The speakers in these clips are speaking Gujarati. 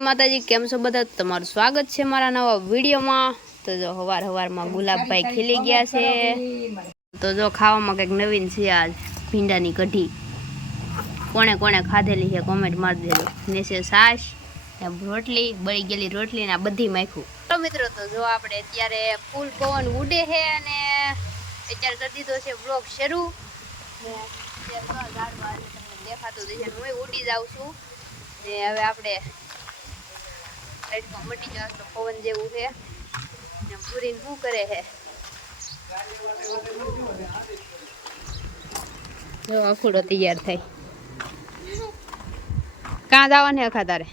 માતાજી કેમ છો બધા? તમારું સ્વાગત છે મારા નવા વિડીયોમાં। તો જો હવારમાં ગુલાબભાઈ ખીલી ગયા છે। તો જો ખાવામાં કંઈક નવીન છે આજ ભીંડાની કઢી। કોણે કોણે ખાધેલી છે કોમેન્ટ મારી દેજો। ને છે છાશ રોટલી, બળી ગયેલી રોટલી ને બધી માખ્યું। તો મિત્રો તો જો આપણે અત્યારે ફૂલ પવન ઉડે છે અને અત્યારે કરી દીધો છે બ્લોગ શરૂ। ને અત્યારે તમને દેખાતું દેશે હું ઉડી જાઉં છું ને હવે આપણે લાઈટમાં મટી જાય તો પવન જેવું છે ને પૂરીને શું કરે છે જો અખૂડો તૈયાર થઈ કાં જવાને અખા તારે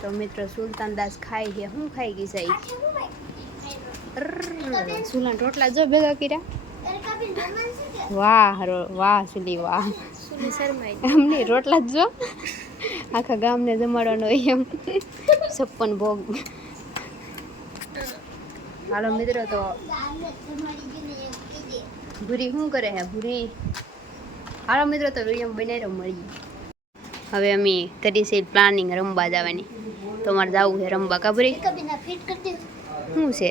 તો મિત્રો સુલતાન દાસ ખાઈ છે શું ખાઈ ગઈ સાઈ સુલાન રોટલા જો ભેગા કર્યા વાહ વાહ સુલી વાહ અમને રોટલા જ જો આખા ગામને જમાડવાનો એમ 56 ભોગ। હાલો મિત્રો તો ભૂરી શું કરે હે ભૂરી? હાલો મિત્રો તો વિડીયો બનાવી મળી। હવે અમે કરી છે પ્લાનિંગ રમવા જવાની। તો મારે જવું છે રમવા કા ભૂરી? શું છે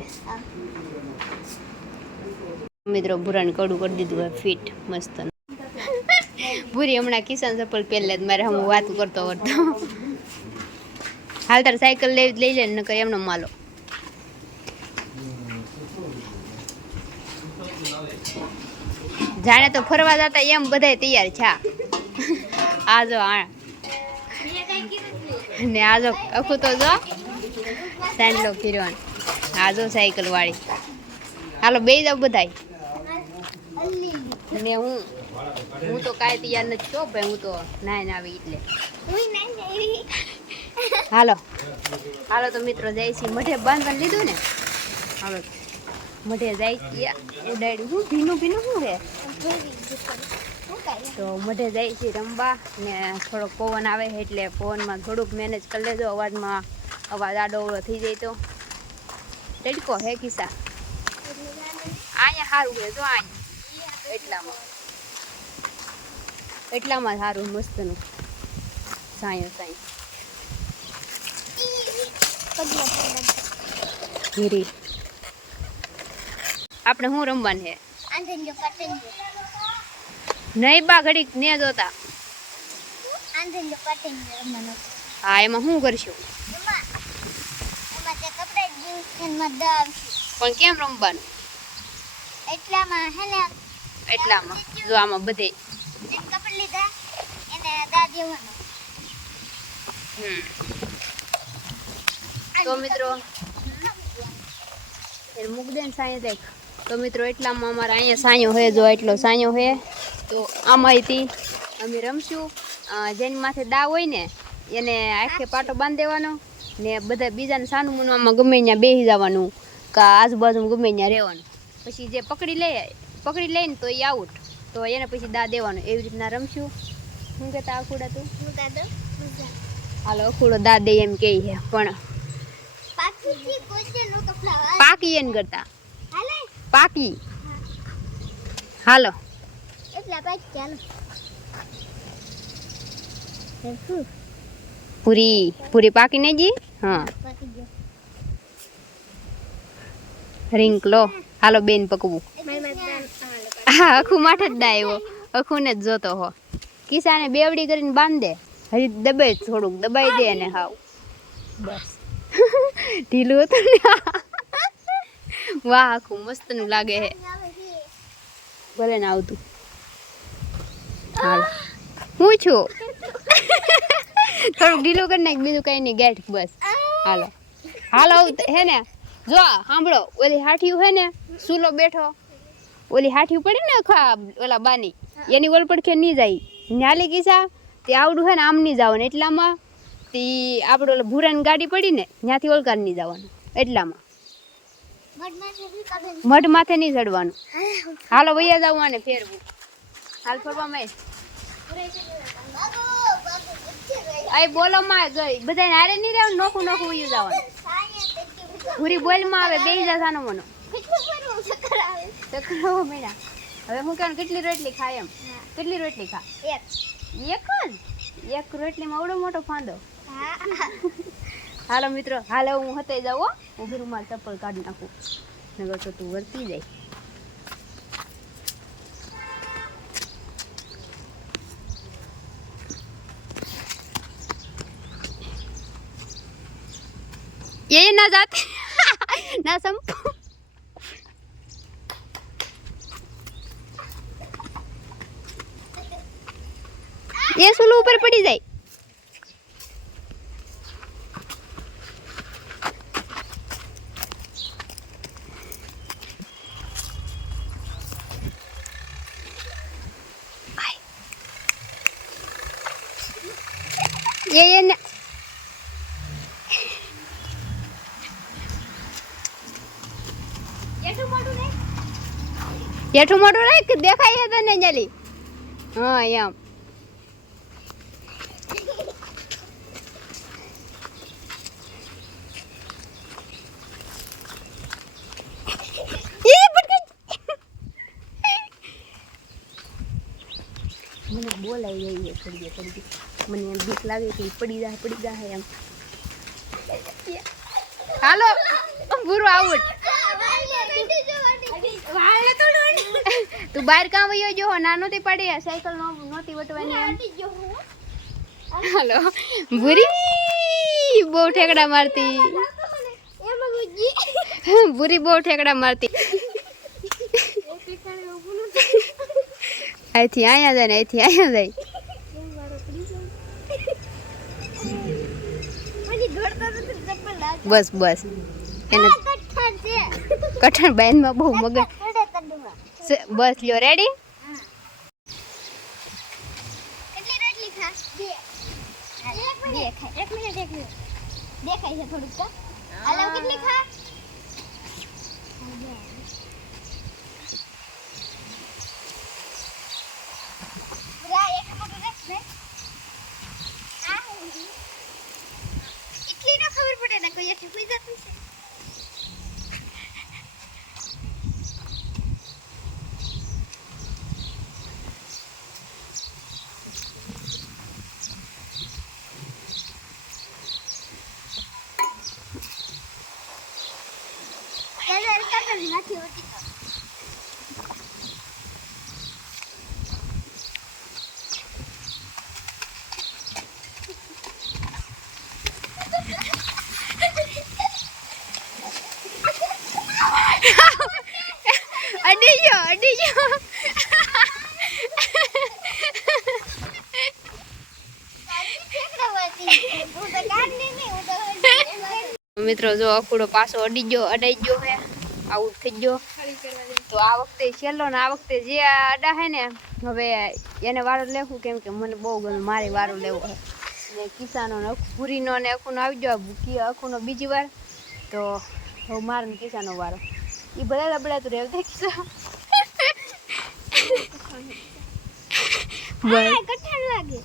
મિત્રો ભૂરાને કડું કરી દીધું હે ફિટ મસ્ત। ભૂરી હમણાં કિસાન ચપ્પલ પહેરલે મારે હું વાત કરતો કરતો હાલ તાર સાયકલ લઈ લે ને કઈ એમનો માલો જાણે તો ફરવા જતા એમ બધાય તૈયાર છે। આજો આ ને આજો અખું તો જો સાંડલો ફિરવાન આજો સાયકલ વાળી। હાલો બેસી જાવ બધાય ને હું તો કાંઈ તૈયાર નથી છો ભાઈ। હું તો નાઈને આવી એટલે હાલો હાલો તો મિત્રો જાય છે મઢે બાંધવાનું લીધું ને। હાલો મઢે જાય ઉડાડ્યું શું ભીનું ભીનું શું છે તો મઢે જાય છે રમવા ને થોડોક પવન આવે એટલે પવનમાં થોડુંક મેનેજ કરી લેજો। અવાજ આડોવડો થઈ જાય તો તડકો હે કિસ્સા અહીંયા સારું છે જો અહીંયા એટલામાં સારું મસ્તનું સાયો ઘીરી આપણે શું રમવાનું છે નહીં બા ઘડીક ને જોતા હા એમાં શું કરશું પણ કેમ રમવાનું એટલામાં જો આમાં બધે તો મિત્રો મૂક દે ને સાંય દેખ। તો મિત્રો એટલામાં અમારે અહીંયા સાંયો હે જો એટલો સાંયો હે તો આમાંથી અમે રમશું। જેની માથે દા હોય ને એને આખે પાટો બાંધી દેવાનો ને બધા બીજાને સાનું મુનવામાં ગમે ત્યાં બેસી જવાનું કા આજુબાજુ ગમે ત્યાં રહેવાનું। પછી જે પકડી લઈને તો એ આઉટ તો એને પછી દા દેવાનો એવી રીતના રમશું। શું કહેતા અખુડા તું? હાલો અખુડો દા દે એમ કહે છે પણ પાકી એને કરતા પાકી હાલો પૂરી પાકી ને જી હા રિંકલો હાલો બેન પકવું હા અખું માઠ જ દા આવ્યો અખું ને જ જોતો હો કિસાને બેવડી કરીને બાંધે હજી દબાઈ થોડુંક દબાઈ દે ને હાવ બસ ઢીલું હતું ને વાહ આખું મસ્ત નું લાગે હે ભલે ને આવતું હાલ હું છું થોડુંક ઢીલું કરી નાખ બીજું કઈ નહીં ગેટ બસ હાલો હાલો હે ને જો સાંભળો ઓલી હાઠિયું હે ને સૂલો બેઠો ઓલી હાઠિયું પડી ને ઓલા બાની એની ઓલ પડખે નહીં જાય ન્યાલી કિસ્સા તે આવડું હે ને આમ નહીં જવાનું એટલામાં તે આપણે ઓલા ભૂરાની ગાડી પડી ને ત્યાંથી ઓલકાર નહીં જવાનું એટલામાં મઢ માથે નહીં ચડવાનું। હાલો વૈયા જવું આને ફેરવું હાલ ફરવામાં આ બોલો માં જોઈ બધા હારે નહીં રહેવાનું નોખું નોખું ઉયું જવાનું ભૂરી બોલમાં આવે બે જવાનો મનો ચક્કર મહિના હવે હું કેવાનું કેટલી રોટલી ખાય એમ કેટલી રોટલી ખા? એક એક રોટલીમાં આવડો મોટો ફાંદો. હાલો મિત્રો, હાલો હું હતે જાઉં હો. હું રૂમાલ ચપ્પલ કાઢી નાખું, નગર તો તું વર્તી જાય. ये ना जाते ना संप ये सुलू ऊपर पड़ी जाए. ये ना येठું મોટું રે કે દેખાય છે તને જલી. હા એમ. મને બોલાઈ ગઈ છે થોડી મને એમ બીક લાગે કે પડી જાય એમ. હાલો ગુરુ આઉટ. તું બહાર કામ વયો જો નાનો થી પડી સાયકલ નોતી વટવાની એમ. હાલો ભૂરી બહુ ઠેકડા મારતી. ભૂરી બહુ ઠેકડા મારતી. અહીંથી અહીંયા જાય ને અહીંથી અહીંયા જાય. બસ બસ એને કઠણ બેનમાં બહુ મગજ. બસ લ્યો રેડી. કેટલી રોટલી ખા? બે. એક મિનિટ દેખાય છે થોડુંક તો. હાલો કેટલી ખા? બરા એક મોટું દેખ ને. એટલી ન ખબર પડે ને કોઈ એટલી પી જતું છે. નથી હોતી તો અડી ગયો. મિત્રો જો અકુડો પાછો અડાઈ ગયો હે, આઉટ થઈ ગયો. તો આ વખતે છેલ્લો ને આ વખતે જે અડા હે ને હવે એને વારો લેવું, કેમ કે મને બહુ ગમે, મારે વારો લેવો હે. ને કિસાનો ને પૂરીનો ને અખુનો આવી ગયો, અખુનો બીજી વાર. તો હવે મારો ને કિસાનો વારો. એ બધા બળાતું રહેવું દે કિસ્સા. બસ કઠણ લાગે.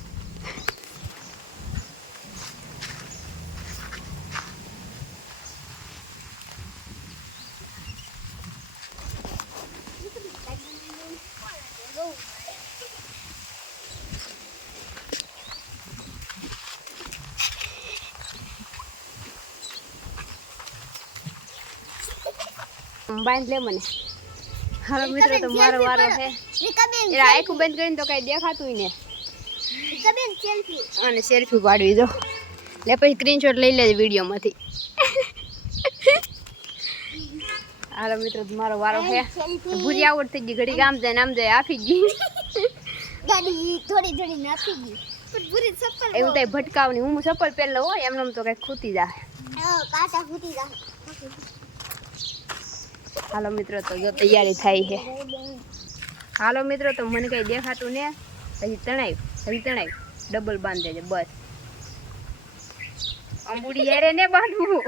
બાંધ લે મને. હાલો મિત્રો તો મારો વારો છે. એરા આખું બંધ કરીને તો કઈ દેખાતું ને. અને સેલ્ફી પાડવી દો. લે પછી સ્ક્રીનશોટ લઈ લેજે વિડીયોમાંથી. હાલો મિત્રો મારો વારો છે. ભૂરી આવડ થઈ ગઈ, ઘડી આમ જાય ને આમ જાય, આફી ગઈ ગાડી થોડી નાખી ગઈ. પણ ભૂરી ચપ્પલ એવું કઈ ભટકાવની. હું ચપ્પલ પહેરલો હોય એમને તો કઈ ખૂટી જાય. કાંટા ફૂટી જાય. હાલો મિત્રો તો જો તૈયારી થાય છે. હાલો મિત્રો તો મને કઈ દેખાતું ને. હજી તણાય ડબલ બાંધ દેજે બસ. અંબુડી યારે ને બાંધવું.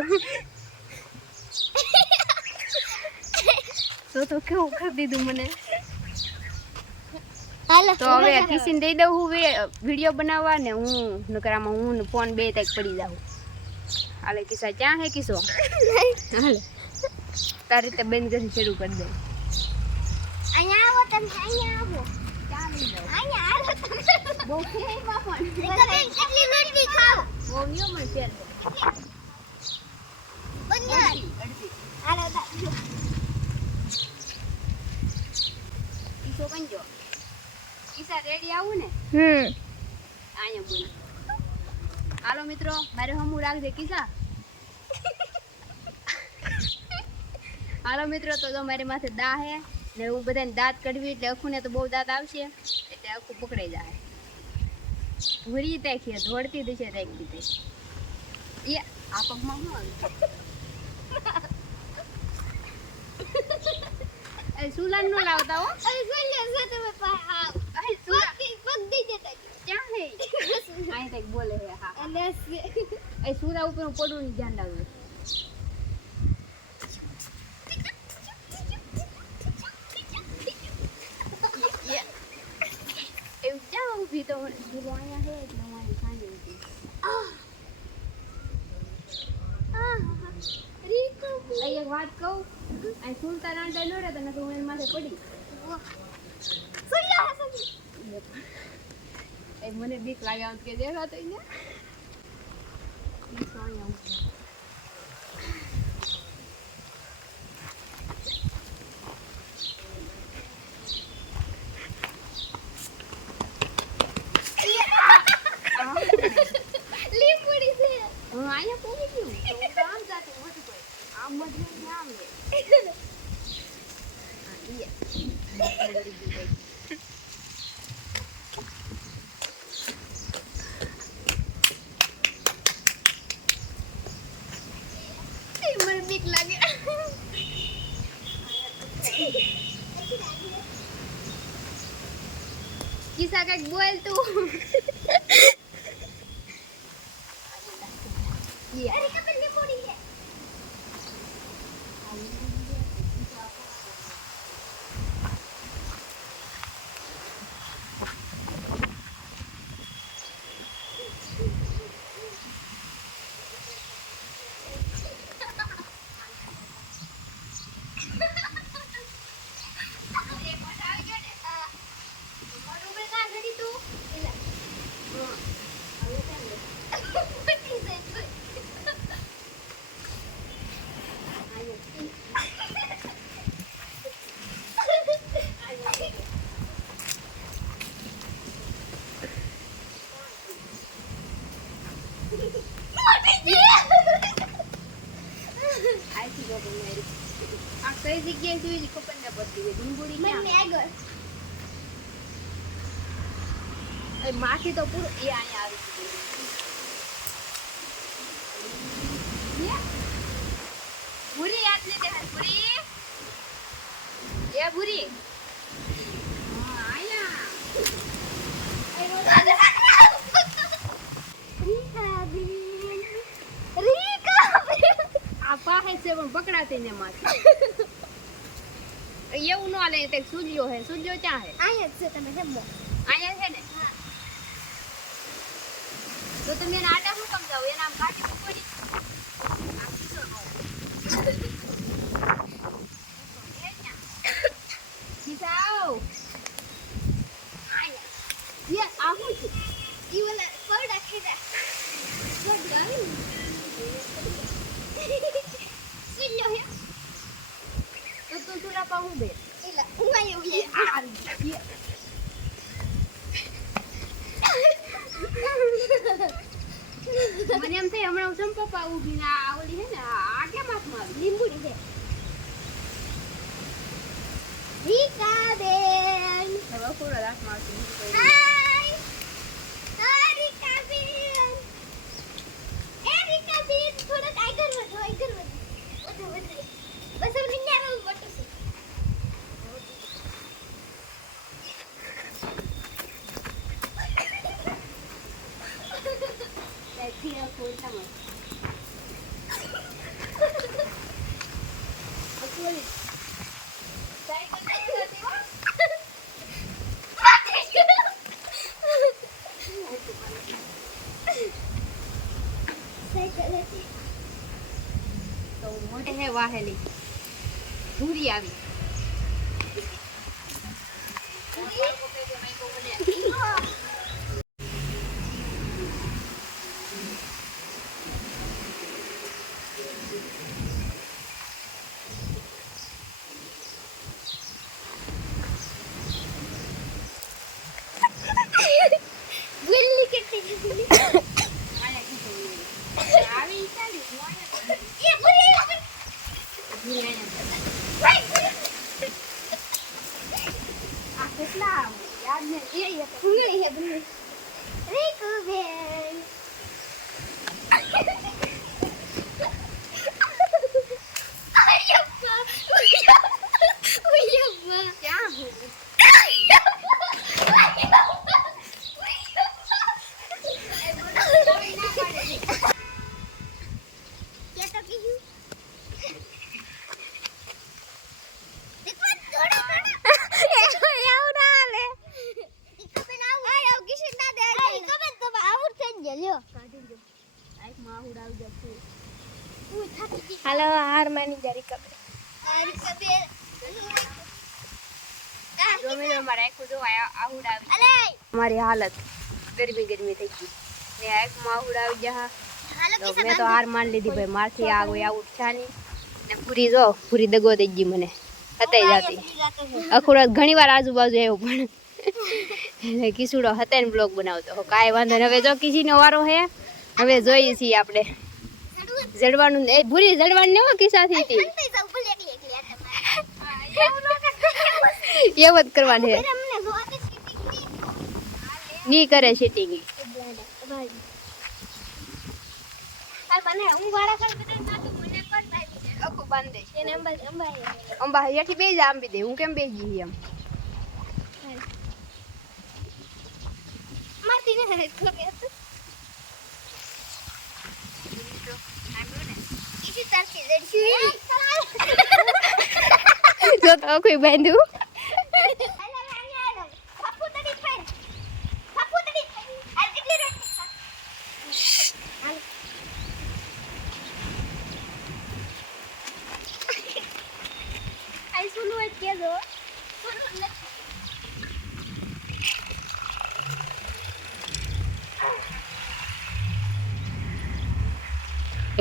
તો કેવું કરી દીધું મને. તો હવે કિસીને દઈ દઉં હું વિડીયો બનાવવા ને. હું નકરામાં હું ફોન બે તક પડી જાઉં. હાલે કિસ્સા ક્યાં હે કિસ્સો? હાલે તારી રીતે બંધ કરી શરૂ કરી દે. અહીંયા આવો તમે, અહીંયા આવો. અહીંયા આવો તમે. બહુ ફ્રેમાં પણ કેટલી રોટલી ખાવ બહુ નિયમ ફેર બંદર અડધી આલે તા ઈસો કંજો ઈસા રેડી આવું ને અહીંયા બોલ હાલો મિત્રો મારે હમું રાખજે કીસા હાલો મિત્રો તો જો મારી માથે દા હે ને હું બધાને દાંત કઢવી એટલે અખું ને તો બહુ દાંત આવશે એટલે અખું પકડાઈ જાય ભૂરી તાખીએ ધોડતી દિશે તાખી દે એ આ પગમાં શું આવ્યું એ સુલાન નો લાવતા હો અરે ગોલ્યા છે તમે આવ અરે સુલા પગ દી જતા ક્યાં હે અહીં તક બોલે હે હા અને એ સુરા ઉપર હું પડું ની ધ્યાન રાખજો એવું ક્યાં ઊભી તો સુરો અહીંયા હે એટલે હું અહીં સાંજે ઊભી રીકો અહીં એક વાત કહું અહીં સુલતા રાંડા નડે તને તો હું એની માથે પડી સુલ્યા હસન એ મને બીક લાગે આમ કે દેખા તો ને અહીંયા ઊભી લીપ પડી છે હું અહીંયા પૂરી ગયું તો હું તો આમ જાતી મોટી કોઈ આમ મજબૂત ને આમ લે મને બીક લાગે કિસ્સા કઈક બોલ તું અરે કપલ ને પડી છે આ કઈ જગ્યાએ જોઈ ખબર ના પડતી હોય ડુંગળી ક્યાં આગળ એ માથી તો પૂરું એ અહીંયા આવી ગયું ભૂરી યાદ લે દે ભૂરી એ ભૂરી હા આયા આ પાસે છે પણ પકડાતી ને માથે એવું ન હાલે તે સૂર્યો હે સૂર્યો ક્યાં હે આયા છે તમે જમો અહીંયા છે ને તો તમે એને આડા શું સમજાવો એને આમ કાઢી પકડી આમ કીધો નો કિસાઓ આયા યે આવું છે ઈ ઓલા પવડા ખેડા પગ ગાવી સિલ્યો હે તો તું સુરા પા હું બે એલા ઉંગાય ઉંગાય આ મને એમ થાય હમણાં હું સંપપા ઊભી ના આ ઓલી હે ને આ કેમ હાથમાં આવી લીંબુડી છે રીકા બેન હવે પૂરો હાથમાં આવતી હાય હા રીકા બેન એ રીકા બેન થોડુંક આગળ વધો બસ હવે નિન્યા રહું મોટું છે ત્યાં ખોલતામાં અકોલી સાયકલ નથી હોતી હો સાયકલ હતી તો મોટે હે વાહેલી ધૂરી આવી કેટલા યાદ ને એ ભૂંગળી હે ભૂંગળી રીકુ બેન અયપ્પા અયપ્પા ક્યાં હો હાલો હાર માની જરી કબે અમારી હાલત ગરમી ગરમી થઈ ગઈ ને આંખમાં આહુડ આવી જા તો મેં તો હાર માન લીધી ભાઈ મારથી આ કોઈ આવું થયા નહીં ને પૂરી જો પૂરી દગો થઈ ગઈ મને હતાઈ જાતી અખોડ ઘણી વાર આજુબાજુ આવ્યો પણ કિસુડો હતાઈને બ્લોગ બનાવતો કાંઈ વાંધો નહીં હવે જો કિસીનો વારો હે હવે જોઈએ છીએ આપણે જડવાનું એ ભૂરી જડવાનું ને હો કિસાથી હતી એવું જ કરવાનું છે ની કરે સેટિંગ અંબા હેઠી બે જ આંબી દે હું કેમ બે ગઈ એમ જો તો કોઈ બાંધ્યું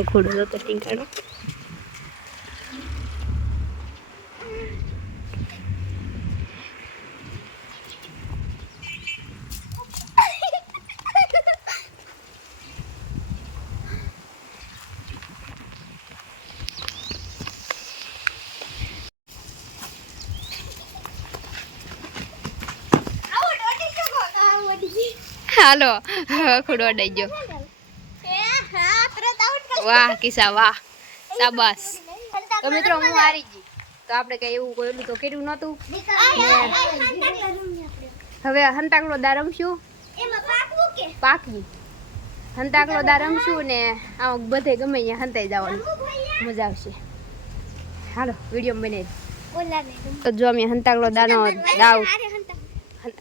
ખોડો તો ટીંકાણો હાલો ખોડો અડાઈ ગયો વાહ કિસ્સા વાહ શાબાશ તો મિત્રો હું હારી ગઈ તો આપણે કઈ એવું કોઈલું તો કર્યું નહોતું હવે હંતાકડો દા રમશું પાકી હંતાકડો દા રમશું ને આમ બધે ગમે અહીંયા હંતાઈ જવાનું મજા આવશે હાલો વિડીયો બનાવી તો જો અમે હંતાકડો દાનો દાવ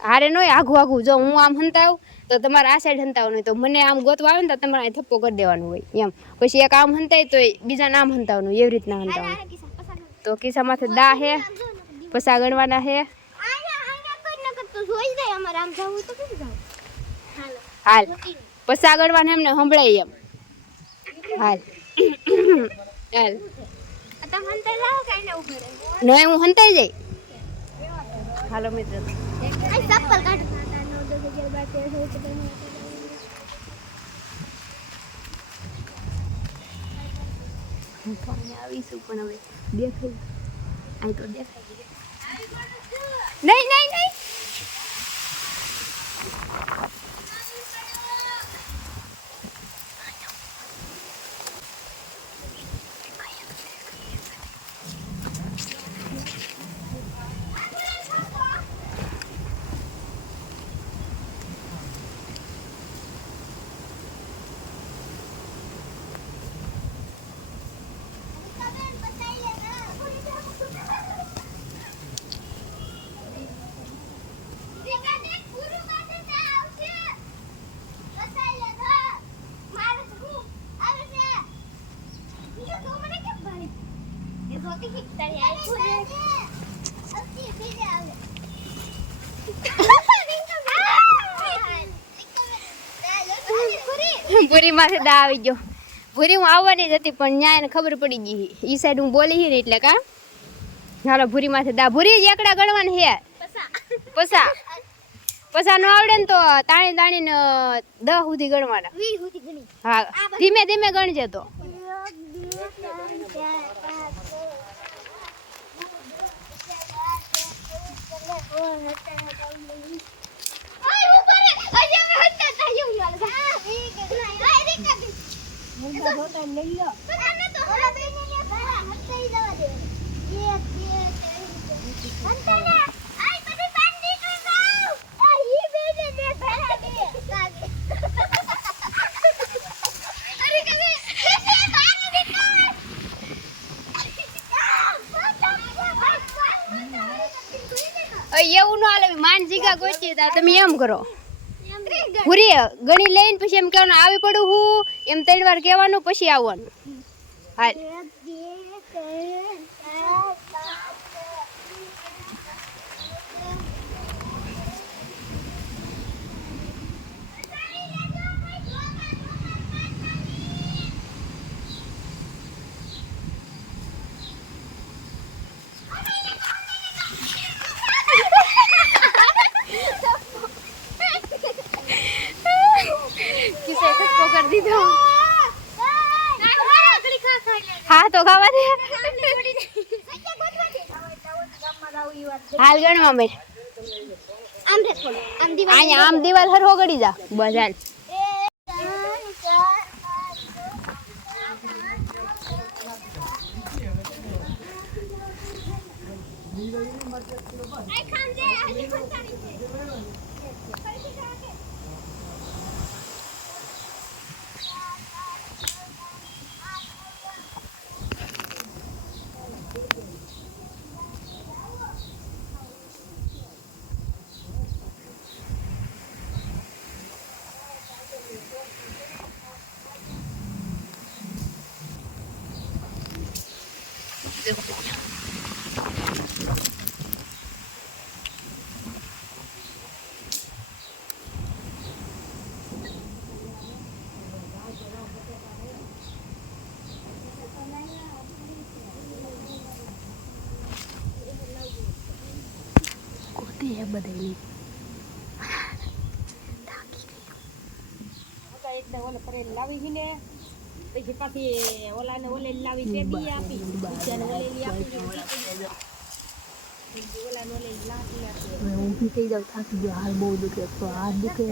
હારે નો આઘું આઘું જો હું આમ હંતાવું તો તમારે આ સાઈડ હંતાવવાનું હોય તો મને આમ ગોતવા આવે ને તો તમારે થપ્પો કરી દેવાનું હોય એમ પછી એક આમ હંતાય તો બીજા નામ હંતાવવાનું એવી રીતના હંતાવવાનું તો કિસ્સામાંથી દા હે પસા ગણવાના હે હાલ પસા ગણવાના એમને સંભળાય એમ હાલ હાલ નહીં હું હંતાઈ જાય હાલો મિત્રો આવીશું પણ હવે દેખાય અહીં તો દેખાય નહીં નહીં નહીં ભૂરી માથે દા આવી ગયો ભૂરી હું આવવાની જ હતી પણ ન્યા એને ખબર પડી ગઈ ઈ સાઈડ હું બોલી હી ને એટલે કા હાલો ભૂરી માથે દા ભૂરી એકડા ગણવાની હે પસા પસા નો આવડે ને તો તાણી તાણી ને 10 સુધી ગણવાના 20 સુધી ગણી હા ધીમે ધીમે ગણજે તો લઈ લો. પણ આને તો ઓલા બેને ને ભરા હસઈ જવા દે. એક બે અંતને આઈ બધી પાંડી તો જાવ. આ ઈ બેને ને ભરા દે. લાગે. અરે કગે કેસે પાણી દીધો. એવું ન હાલે માન જીગા ગોચી તા તમે એમ કરો પૂરી ગણી લઈને પછી એમ કહેવાનું આવી પડું હું એમ 3 વાર કહેવાનું પછી આવવાનું હાલ किसे धक्को कर दी तो हाँ तो खावा दे हाल गणवा में आम दीवाल हर हो गड़ी जा बस हाल है बदली એકદમ ઓલે પરે લાવી છે ને પછી પાછી ઓલાને ઓલે લાવી તે બી આપી બીજાને ઓલે લી આપી ઓલાને ઓલે લાવી આપી मैं ऊँगी कहीं जाऊँ था कि हाल बहुत दुखे तो हाथ दुखे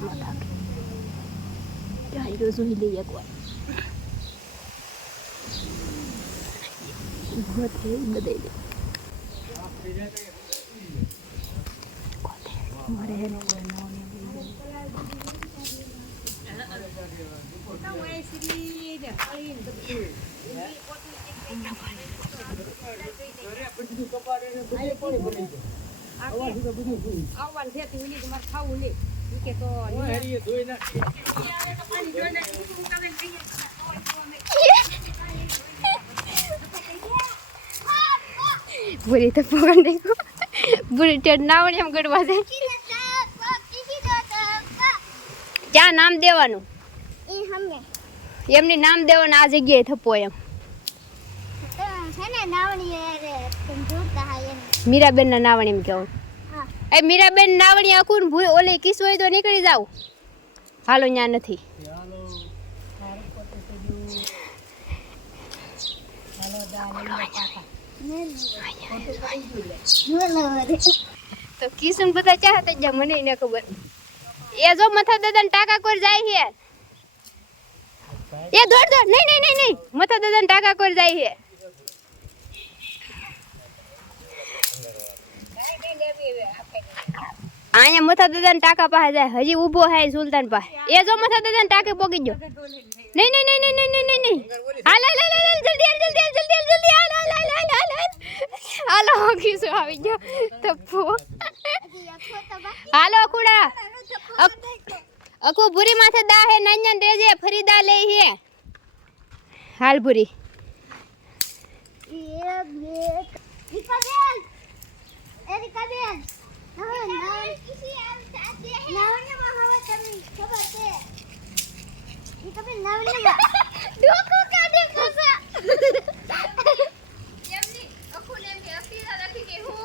माथा के क्या ही रोज़ ही ले एक बार बहुत है बदली हमारे हैं આવવાનું છે તું ઓલી તમારે ખાવું ને ઈ કે તો बुरी तो पकड़ देखो बुरी टेढ़ ना होने हम गड़वा दे क्या नाम देवानु ઈ હમે એમની નામ દેવાનું આ જગ્યાએ થપો એમ છે ને નાવણી રે તમે જોતા હા એને મીરાબેન ના નાવણી એમ કહેવું હા એ મીરાબેન નાવણી આખું ઓલે કિસ હોય તો નીકળી જાવ હાલો ન્યા નથી તો કિશન બધા ચાહતે જ મને ન ખબર એ જો મથા દાદાને ટાકા કોર જાય છે એ દોડ દોડ નહીં નહીં નહીં નહીં મથા દાદાને ટાકા કોર જાય છે અહીંયા મથા દાદાને ટાકા પાસે જાય હજી ઊભો હે સુલતાન પાસે એ જો મથા દાદાને ટાકે પોગી ગયો નહીં નહીં નહીં નહીં નહીં નહીં નહીં હાલ હાલ હાલ હાલ જલ્દી હાલ જલ્દી હાલ જલ્દી હાલ જલ્દી હાલ હાલ હાલ હાલ હાલ હાલ હાલો કિસો આવી ગયો તપ્પો હાલો કુડા અકુ ભૂરી માથે દા હે નાન્યાન રેજે ફરીદા લે હે હાલ ભૂરી એક બે રીકાબેન રીકાબેન હવે નાવણી કિસી આવતા છે નાવણીમાં હવે તમે ખબર છે રીકાબેન નાવણીમાં ડોકો કાઢે ખસા એમની અખુને એમ કે અફીરા રાખી કે હું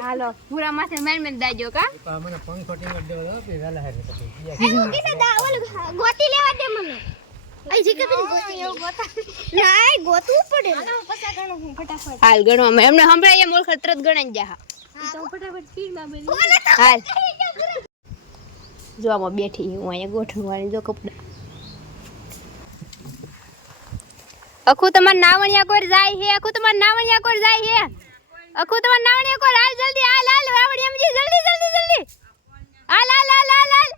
હાલો પૂરા માથે મેન મેન દાજો કા મને પંખો ટીંગર દેવો દો કે વેલા હારે પછી એવું કિસે દા ઓલ ગોતી લેવા દે મને આઈ જે કબી ગોતી એવું ગોતા ના ગોતવું પડે હાલો પસા ગણો હું ફટાફટ હાલ ગણવામાં એમને સંભળાય એમ ઓળખ તરત ગણાઈ જા તો હું ફટાફટ સ્પીડમાં બેસી હાલ જો આમાં બેઠી હું અહીંયા ગોઠણવાની જો કપડા અખુ તમાર નાવણિયા કોર જાય હે અખુ તમાર નાવણિયા કોર જાય હે અખુ તમાર નાવણિયા કોર હાલ જલ્દી હાલ હાલ નાવણિયા મજી જલ્દી જલ્દી જલ્દી હાલ હાલ હાલ હાલ હાલ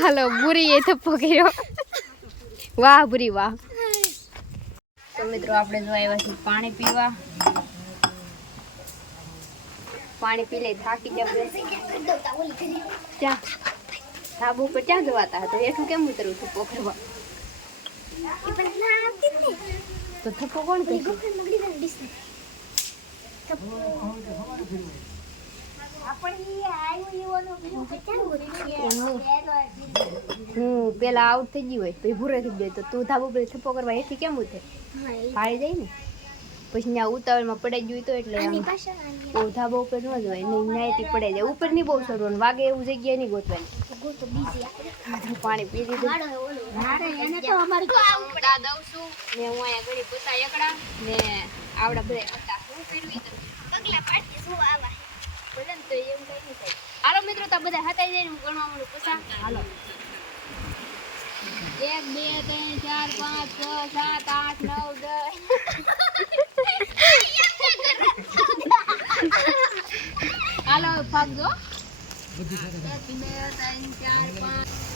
હાલો બુરી એ થપ્પો કર્યો વાહ બુરી વાહ તો મિત્રો આપણે જો આવ્યા છીએ પાણી પીવા પાણી પી લે થાકી જાય ત્યાં ધાબુ ઉપર ક્યાં જવાતા હતા એઠું કેમ ઉતરવું છું પોખરમાં તો થપ્પો કોણ કરશે હું પેલા આઉટ થઈ ગઈ હોય પછી ભૂરે થઈ જાય તો તું ધાબુ પર થપ્પો કરવા એથી કેમ ઉતરે ફાળી જાય ને પછી ત્યાં ઉતાવળમાં પડાઈ ગયું તો એટલે ધાબા ઉપર ન જવાય નહીં ન્યાયથી પડાઈ જાય ઉપર નહીં બહુ સરવાનું વાગે એવું જગ્યાએ નહીં ગોતવાની પાણી પી દીધું દઉં છું ને હું અહીંયા ઘડી પોતા એકડા ને આવડા બધા હતા હું કર્યું તો એમ કઈ નહીં થાય હાલો મિત્રો તો બધા હતા જાય હું ગણવા મળું પોતા હાલો 1 2 3 4 5 6 7 8 9 10 હાલો ભાગજો 1 2 3 4 5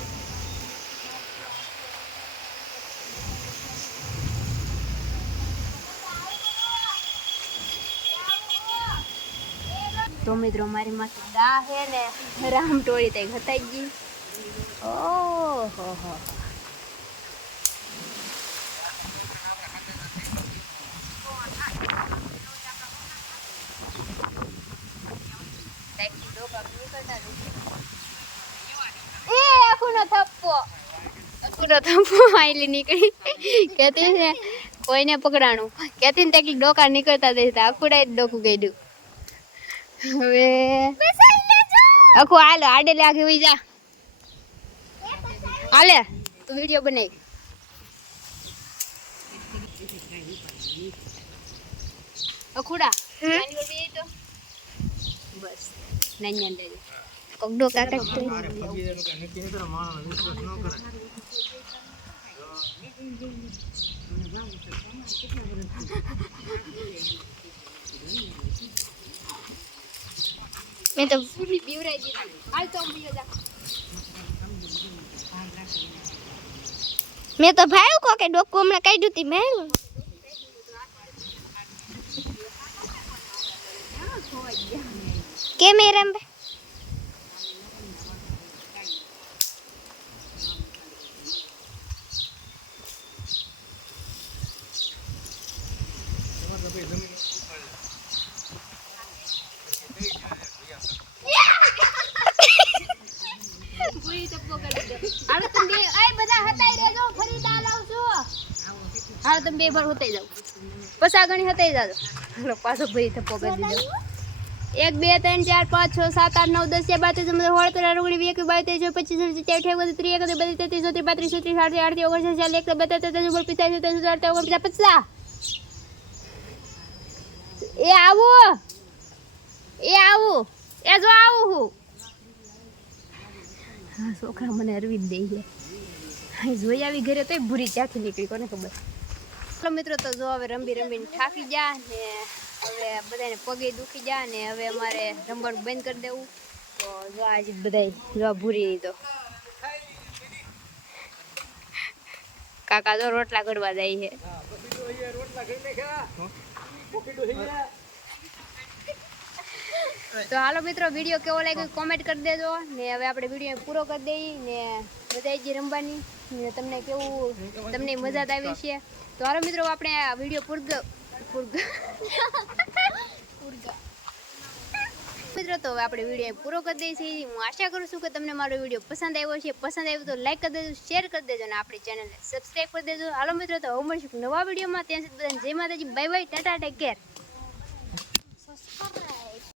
તો મિત્રો મારી માથે દા હે ને રામ ટોળી તઈ ઘટાઈ ગઈ ઓહો હો આઈલી નીકળી કેતી છે કોઈને પકડાણું કેતી ને તેટલી ડોકા નીકળતા દેતા આખુડા જ ડોકું ગયું હવે આખું હાલ આડે લાગે હોઈ જા હાલે તું વિડીયો બનાવી અખુડા તો બસ નાની લે કોક ડોકા કાઢતો મેં તો પૂરી બીવરાઈ દીધી હાલ તો બીજો જા મેં તો ભાઈ કોકે ડોકું હમણાં કાઢ્યું તી મેં કેમેરા હાલ તમે બે ભર હોતાઈ જાવ પસા ગણી હોતાઈ જાજો હાલો પાછો ભરી થપ્પો કરી દીધો 1 2 3 4 5 6 7 8 9 10 12 13 16 17 18 19 20 22 એ આવું એ જો આવું હું હા છોકરા મને અરવિંદ દે છે જોઈ આવી ઘરે તોય ભૂરી ક્યાંથી નીકળી કોને ખબર ચાલો મિત્રો તો જો હવે રમીને થાકી જા ને હવે બધાને પગે દુખી જા ને હવે અમારે રમવાનું બંધ કરી દેવું તો જો આજે બધા જો ભૂરી તો કાકા જો રોટલા ઘડવા જાય છે તો હાલો મિત્રો વિડીયો કેવો લાગ્યો કોમેન્ટ કરી દેજો ને હવે આપણે વિડીયો પૂરો કરી દઈએ ને બધા જે રમવાની ને તમને કેવું તમને મજા આવી છે તો હાલો મિત્રો આપણે આ વિડીયો મિત્રો તો હવે આપણે વિડીયો પૂરો કરી દઈએ છીએ હું આશા કરું છું કે તમને મારો વિડીયો પસંદ આવ્યો છે પસંદ આવ્યો તો લાઈક કરી દેજો શેર કરી દેજો અને આપણી ચેનલને સબસ્ક્રાઈબ કરી દેજો હાલો મિત્રો તો હવે મળીશું નવા વિડીયોમાં ત્યાં સુધી બધાને જય માતાજી bye bye Tata take care subscribe